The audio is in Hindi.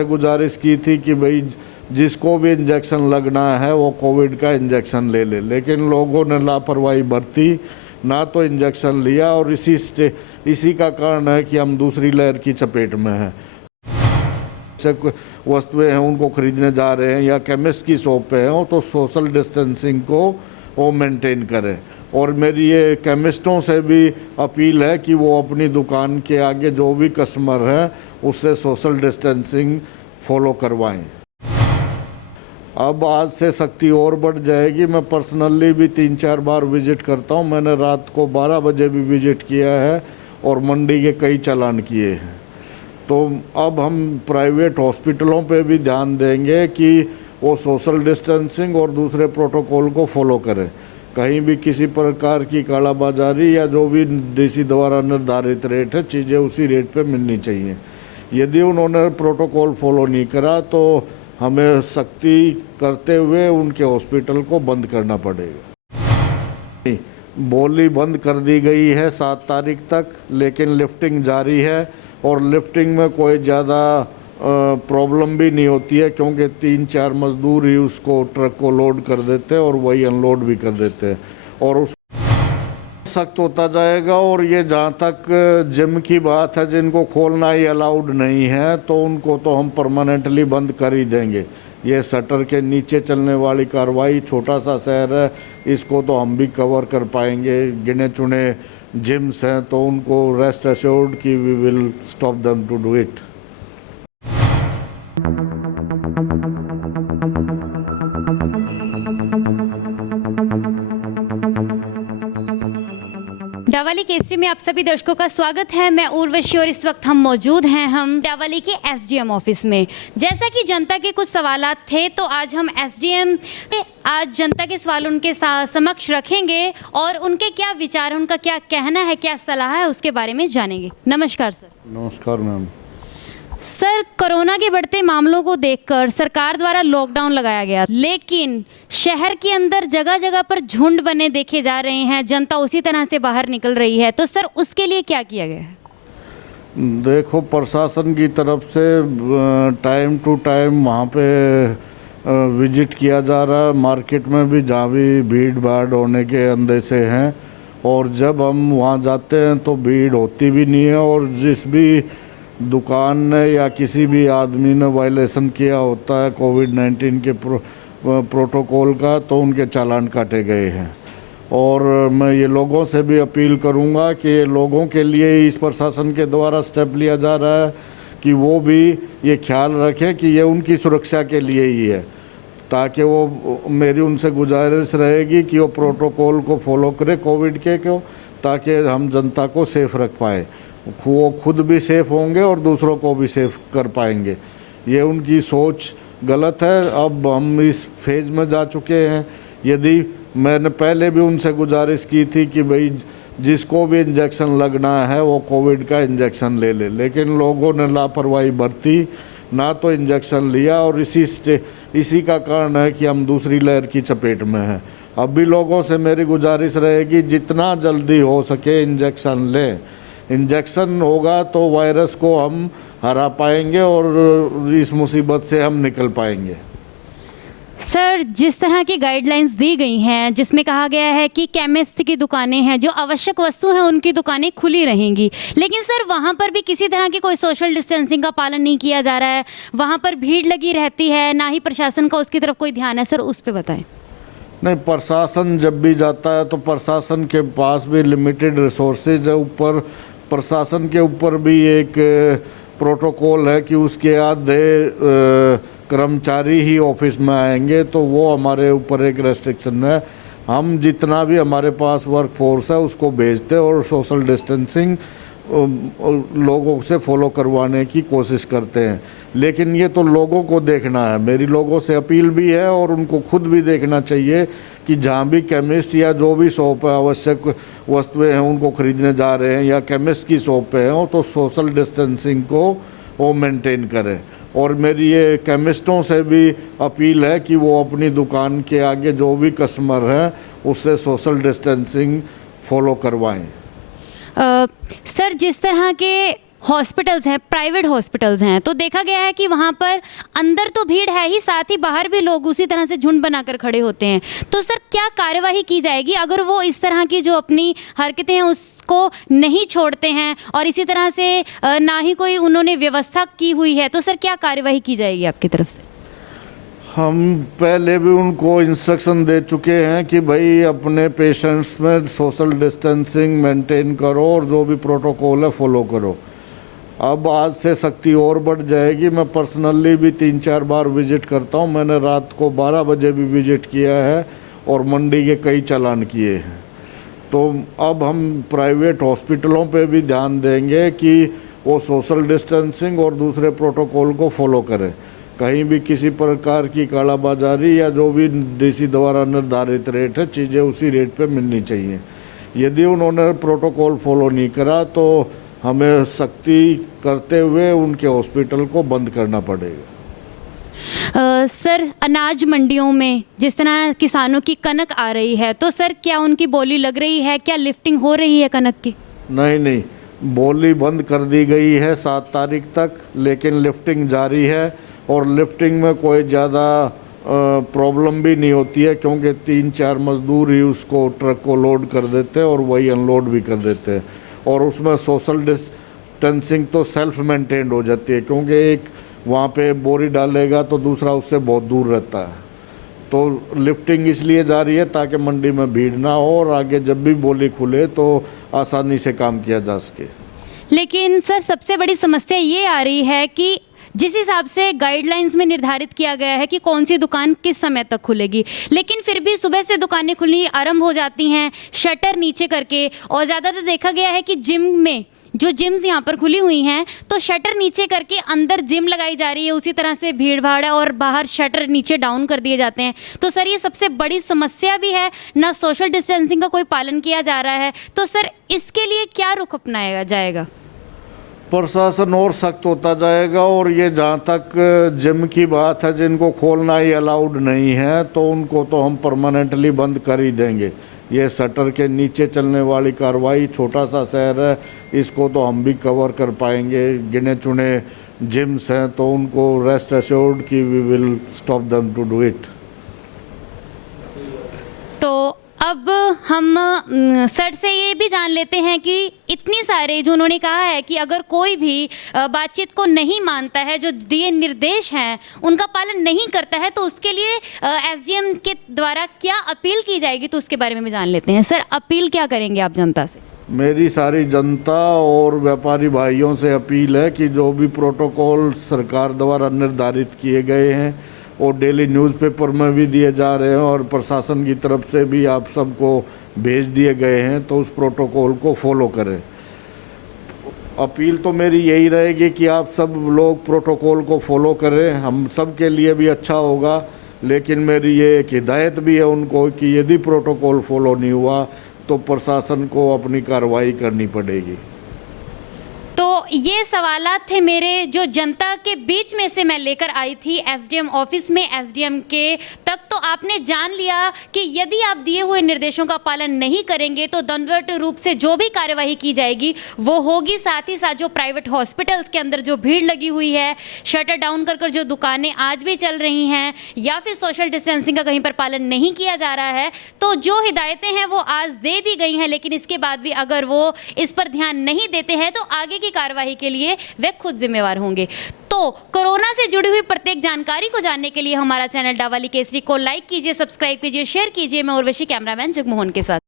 उनसे गुजारिश की थी कि भाई जिसको भी इंजेक्शन लगना है वो कोविड का इंजेक्शन ले ले, लेकिन लोगों ने लापरवाही बरती, ना तो इंजेक्शन लिया, और इसी का कारण है कि हम दूसरी लहर की चपेट में हैं। वस्तुएं हैं उनको खरीदने जा रहे हैं या केमिस्ट की शॉप पे हैं तो सोशल डिस्टेंसिंग को वो मेंटेन करें। और मेरी ये केमिस्टों से भी अपील है कि वो अपनी दुकान के आगे जो भी कस्टमर हैं उससे सोशल डिस्टेंसिंग फॉलो करवाएं। अब आज से सख्ती और बढ़ जाएगी। मैं पर्सनली भी 3-4 बार विज़िट करता हूं। मैंने रात को 12 बजे भी विज़िट किया है और मंडी के कई चालान किए हैं। तो अब हम प्राइवेट हॉस्पिटलों पे भी ध्यान देंगे कि वो सोशल डिस्टेंसिंग और दूसरे प्रोटोकॉल को फॉलो करें। कहीं भी किसी प्रकार की कालाबाजारी या जो भी डीसी द्वारा निर्धारित रेट है, चीज़ें उसी रेट पे मिलनी चाहिए। यदि उन्होंने प्रोटोकॉल फॉलो नहीं करा तो हमें सख्ती करते हुए उनके हॉस्पिटल को बंद करना पड़ेगा। बोली बंद कर दी गई है 7 तारीख तक, लेकिन लिफ्टिंग जारी है और लिफ्टिंग में कोई ज़्यादा प्रॉब्लम भी नहीं होती है, क्योंकि 3-4 मजदूर ही उसको ट्रक को लोड कर देते हैं और वही अनलोड भी कर देते हैं, और उस सख्त होता जाएगा। और ये जहाँ तक जिम की बात है, जिनको खोलना ही अलाउड नहीं है तो उनको तो हम परमानेंटली बंद कर ही देंगे। ये शटर के नीचे चलने वाली कार्रवाई, छोटा सा शहर है, इसको तो हम भी कवर कर पाएंगे। गिने चुने जिम्स हैं तो उनको रेस्ट एश्योर्ड कि we will stop them to do it. डावाली केसरी में आप सभी दर्शकों का स्वागत है। मैं उर्वशी और इस वक्त हम मौजूद हैं डावाली के एसडीएम ऑफिस में। जैसा कि जनता के कुछ सवालात थे तो आज हम एसडीएम आज जनता के सवाल उनके समक्ष रखेंगे और उनके क्या विचार, उनका क्या कहना है, क्या सलाह है, उसके बारे में जानेंगे। नमस्कार सर। नमस्कार मैम। सर, कोरोना के बढ़ते मामलों को देखकर सरकार द्वारा लॉकडाउन लगाया गया, लेकिन शहर के अंदर जगह जगह पर झुंड बने देखे जा रहे हैं, जनता उसी तरह से बाहर निकल रही है, तो सर उसके लिए क्या किया गया है? देखो, प्रशासन की तरफ से टाइम टू टाइम वहाँ पे विजिट किया जा रहा है, मार्केट में भी जहाँ भी भीड़ भाड़ होने के अंदेशे हैं, और जब हम वहाँ जाते हैं तो भीड़ होती भी नहीं है, और जिस भी दुकान ने या किसी भी आदमी ने वायलेशन किया होता है कोविड-19 के प्रोटोकॉल का तो उनके चालान काटे गए हैं। और मैं ये लोगों से भी अपील करूंगा कि लोगों के लिए इस प्रशासन के द्वारा स्टेप लिया जा रहा है कि वो भी ये ख्याल रखें कि ये उनकी सुरक्षा के लिए ही है, ताकि वो, मेरी उनसे गुजारिश रहेगी कि वो प्रोटोकॉल को फॉलो करें कोविड के को, ताकि हम जनता को सेफ रख पाए। वो खुद भी सेफ होंगे और दूसरों को भी सेफ कर पाएंगे। ये उनकी सोच गलत है। अब हम इस फेज में जा चुके हैं। यदि मैंने पहले भी उनसे गुजारिश की थी कि भाई जिसको भी इंजेक्शन लगना है वो कोविड का इंजेक्शन ले ले, लेकिन लोगों ने लापरवाही बरती, ना तो इंजेक्शन लिया, और इसी का कारण है कि हम दूसरी लहर की चपेट में हैं। अब भी लोगों से मेरी गुजारिश रहेगी जितना जल्दी हो सके इंजेक्शन लें। इंजेक्शन होगा तो वायरस को हम हरा पाएंगे और इस मुसीबत से हम निकल पाएंगे। सर, जिस तरह की गाइडलाइंस दी गई हैं, जिसमें कहा गया है कि केमिस्ट की दुकानें हैं, जो आवश्यक वस्तु हैं उनकी दुकानें खुली रहेंगी, लेकिन सर वहाँ पर भी किसी तरह की कोई सोशल डिस्टेंसिंग का पालन नहीं किया जा रहा है, वहाँ पर भीड़ लगी रहती है, ना ही प्रशासन का उसकी तरफ कोई ध्यान है। सर उस पर बताएं। नहीं, प्रशासन जब भी जाता है तो प्रशासन के पास भी लिमिटेड रिसोर्सेज है। ऊपर प्रशासन के ऊपर भी एक प्रोटोकॉल है कि उसके आधे कर्मचारी ही ऑफिस में आएंगे, तो वो हमारे ऊपर एक रेस्ट्रिक्शन है। हम जितना भी हमारे पास वर्क फोर्स है उसको भेजते हैं और सोशल डिस्टेंसिंग लोगों से फॉलो करवाने की कोशिश करते हैं। लेकिन ये तो लोगों को देखना है। मेरी लोगों से अपील भी है और उनको खुद भी देखना चाहिए कि जहाँ भी केमिस्ट या जो भी शॉप है आवश्यक वस्तुएं हैं उनको खरीदने जा रहे हैं या केमिस्ट की शॉप पे हैं तो सोशल डिस्टेंसिंग को वो मेंटेन करें। और मेरी ये केमिस्टों से भी अपील है कि वो अपनी दुकान के आगे जो भी कस्टमर हैं उससे सोशल डिस्टेंसिंग फॉलो करवाएं। सर, जिस तरह के हॉस्पिटल्स हैं, प्राइवेट हॉस्पिटल्स हैं, तो देखा गया है कि वहाँ पर अंदर तो भीड़ है ही, साथ ही बाहर भी लोग उसी तरह से झुंड बनाकर खड़े होते हैं। तो सर क्या कार्यवाही की जाएगी अगर वो इस तरह की जो अपनी हरकतें हैं उसको नहीं छोड़ते हैं और इसी तरह से ना ही कोई उन्होंने व्यवस्था की हुई है, तो सर क्या कार्यवाही की जाएगी आपकी तरफ से? हम पहले भी उनको इंस्ट्रक्शन दे चुके हैं कि भाई अपने पेशेंट्स में सोशल डिस्टेंसिंग मेंटेन करो और जो भी प्रोटोकॉल है फॉलो करो। अब आज से सख्ती और बढ़ जाएगी। मैं पर्सनली भी 3-4 बार विज़िट करता हूं। मैंने रात को 12 बजे भी विज़िट किया है और मंडी के कई चालान किए हैं। तो अब हम प्राइवेट हॉस्पिटलों पे भी ध्यान देंगे कि वो सोशल डिस्टेंसिंग और दूसरे प्रोटोकॉल को फॉलो करें। कहीं भी किसी प्रकार की कालाबाजारी या जो भी डीसी द्वारा निर्धारित रेट है, चीज़ें उसी रेट पे मिलनी चाहिए। यदि उन्होंने प्रोटोकॉल फॉलो नहीं करा तो हमें सख्ती करते हुए उनके हॉस्पिटल को बंद करना पड़ेगा। सर अनाज मंडियों में जिस तरह किसानों की कनक आ रही है, तो सर क्या उनकी बोली लग रही है? क्या लिफ्टिंग हो रही है कनक की? नहीं, बोली बंद कर दी गई है 7 तारीख तक, लेकिन लिफ्टिंग जारी है और लिफ्टिंग में कोई ज़्यादा प्रॉब्लम भी नहीं होती है, क्योंकि 3-4 मजदूर ही उसको ट्रक को लोड कर देते हैं और वही अनलोड भी कर देते हैं। और उसमें सोशल डिस्टेंसिंग तो सेल्फ मेंटेन्ड हो जाती है, क्योंकि एक वहाँ पे बोरी डालेगा तो दूसरा उससे बहुत दूर रहता है। तो लिफ्टिंग इसलिए जारी है ताकि मंडी में भीड़ ना हो और आगे जब भी बोली खुले तो आसानी से काम किया जा सके। लेकिन सर सबसे बड़ी समस्या ये आ रही है कि जिस हिसाब से गाइडलाइंस में निर्धारित किया गया है कि कौन सी दुकान किस समय तक खुलेगी, लेकिन फिर भी सुबह से दुकानें खुलनी आरंभ हो जाती हैं शटर नीचे करके। और ज़्यादातर देखा गया है कि जिम में जो जिम्स यहाँ पर खुली हुई हैं तो शटर नीचे करके अंदर जिम लगाई जा रही है, उसी तरह से भीड़ भाड़ है और बाहर शटर नीचे डाउन कर दिए जाते हैं। तो सर ये सबसे बड़ी समस्या भी है, ना सोशल डिस्टेंसिंग का कोई पालन किया जा रहा है। तो सर इसके लिए क्या रुख अपनाया जाएगा? प्रशासन और सख्त होता जाएगा। और ये जहाँ तक जिम की बात है, जिनको खोलना ही अलाउड नहीं है तो उनको तो हम परमानेंटली बंद कर ही देंगे। ये शटर के नीचे चलने वाली कार्रवाई, छोटा सा शहर है, इसको तो हम भी कवर कर पाएंगे। गिने चुने जिम्स हैं तो उनको रेस्ट एश्योर्ड कि we will stop them to do it. तो अब हम सर से ये भी जान लेते हैं कि इतनी सारे जो उन्होंने कहा है कि अगर कोई भी बातचीत को नहीं मानता है, जो दिए निर्देश हैं उनका पालन नहीं करता है, तो उसके लिए एसडीएम के द्वारा क्या अपील की जाएगी, तो उसके बारे में भी जान लेते हैं। सर अपील क्या करेंगे आप जनता से? मेरी सारी जनता और व्यापारी भाइयों से अपील है कि जो भी प्रोटोकॉल सरकार द्वारा निर्धारित किए गए हैं और डेली न्यूज़पेपर में भी दिए जा रहे हैं और प्रशासन की तरफ से भी आप सबको भेज दिए गए हैं, तो उस प्रोटोकॉल को फॉलो करें। अपील तो मेरी यही रहेगी कि आप सब लोग प्रोटोकॉल को फॉलो करें, हम सब के लिए भी अच्छा होगा। लेकिन मेरी ये एक हिदायत भी है उनको कि यदि प्रोटोकॉल फॉलो नहीं हुआ तो प्रशासन को अपनी कार्रवाई करनी पड़ेगी। तो ये सवालात थे मेरे जो जनता के बीच में से मैं लेकर आई थी एसडीएम ऑफिस में, एसडीएम के तक। तो आपने जान लिया कि यदि आप दिए हुए निर्देशों का पालन नहीं करेंगे तो दंडवत रूप से जो भी कार्यवाही की जाएगी वो होगी। साथ ही साथ जो प्राइवेट हॉस्पिटल्स के अंदर जो भीड़ लगी हुई है, शटर डाउन कर जो दुकानें आज भी चल रही हैं, या फिर सोशल डिस्टेंसिंग का कहीं पर पालन नहीं किया जा रहा है, तो जो हिदायतें हैं वो आज दे दी गई हैं। लेकिन इसके बाद भी अगर वो इस पर ध्यान नहीं देते हैं तो आगे की कार्रवाई के लिए वे खुद जिम्मेवार होंगे। तो कोरोना से जुड़ी हुई प्रत्येक जानकारी को जानने के लिए हमारा चैनल डावाली केसरी को लाइक कीजिए, सब्सक्राइब कीजिए, शेयर कीजिए। मैं उर्वशी कैमरामैन जगमोहन के साथ।